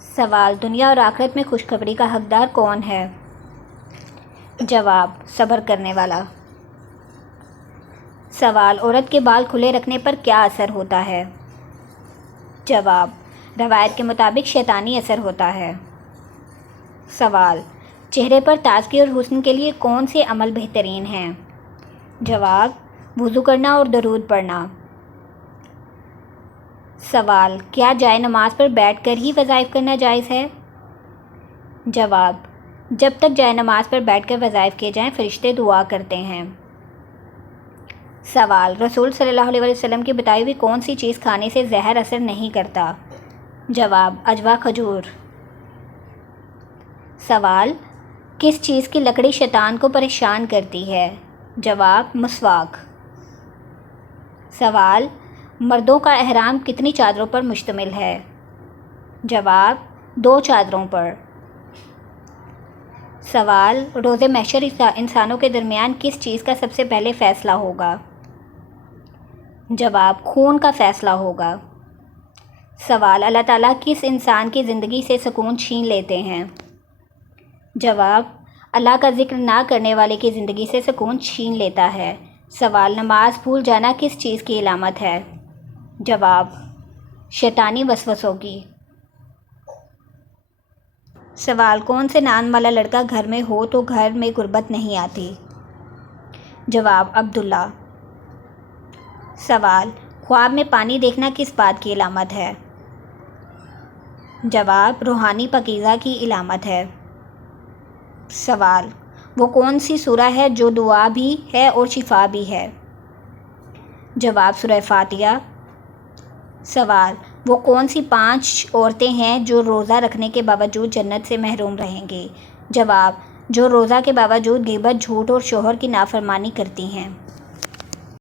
سوال: دنیا اور آخرت میں خوشخبری کا حقدار کون ہے؟ جواب: صبر کرنے والا۔ سوال: عورت کے بال کھلے رکھنے پر کیا اثر ہوتا ہے؟ جواب: روایت کے مطابق شیطانی اثر ہوتا ہے۔ سوال: چہرے پر تازگی اور حسن کے لیے کون سے عمل بہترین ہیں؟ جواب: وضو کرنا اور درود پڑھنا۔ سوال: کیا جائے نماز پر بیٹھ کر ہی وظائف کرنا جائز ہے؟ جواب: جب تک جائے نماز پر بیٹھ کر وظائف کیے جائیں فرشتے دعا کرتے ہیں۔ سوال: رسول صلی اللہ علیہ وسلم کی بتائی ہوئی کون سی چیز کھانے سے زہر اثر نہیں کرتا؟ جواب: عجوا کھجور۔ سوال: کس چیز کی لکڑی شیطان کو پریشان کرتی ہے؟ جواب: مسواک۔ سوال: مردوں کا احرام کتنی چادروں پر مشتمل ہے؟ جواب: 2 چادروں پر۔ سوال: روز محشر انسانوں کے درمیان کس چیز کا سب سے پہلے فیصلہ ہوگا؟ جواب: خون کا فیصلہ ہوگا۔ سوال: اللہ تعالیٰ کس انسان کی زندگی سے سکون چھین لیتے ہیں؟ جواب: اللہ کا ذکر نہ کرنے والے کی زندگی سے سکون چھین لیتا ہے۔ سوال: نماز بھول جانا کس چیز کی علامت ہے؟ جواب: شیطانی وسوسوں کی۔ سوال: کون سے نام والا لڑکا گھر میں ہو تو گھر میں غربت نہیں آتی؟ جواب: عبداللہ۔ سوال: خواب میں پانی دیکھنا کس بات کی علامت ہے؟ جواب: روحانی پاکیزہ کی علامت ہے۔ سوال: وہ کون سی سورہ ہے جو دعا بھی ہے اور شفا بھی ہے؟ جواب: سورہ فاتحہ۔ سوال: وہ کون سی 5 عورتیں ہیں جو روزہ رکھنے کے باوجود جنت سے محروم رہیں گی؟ جواب: جو روزہ کے باوجود غیبت، جھوٹ اور شوہر کی نافرمانی کرتی ہیں۔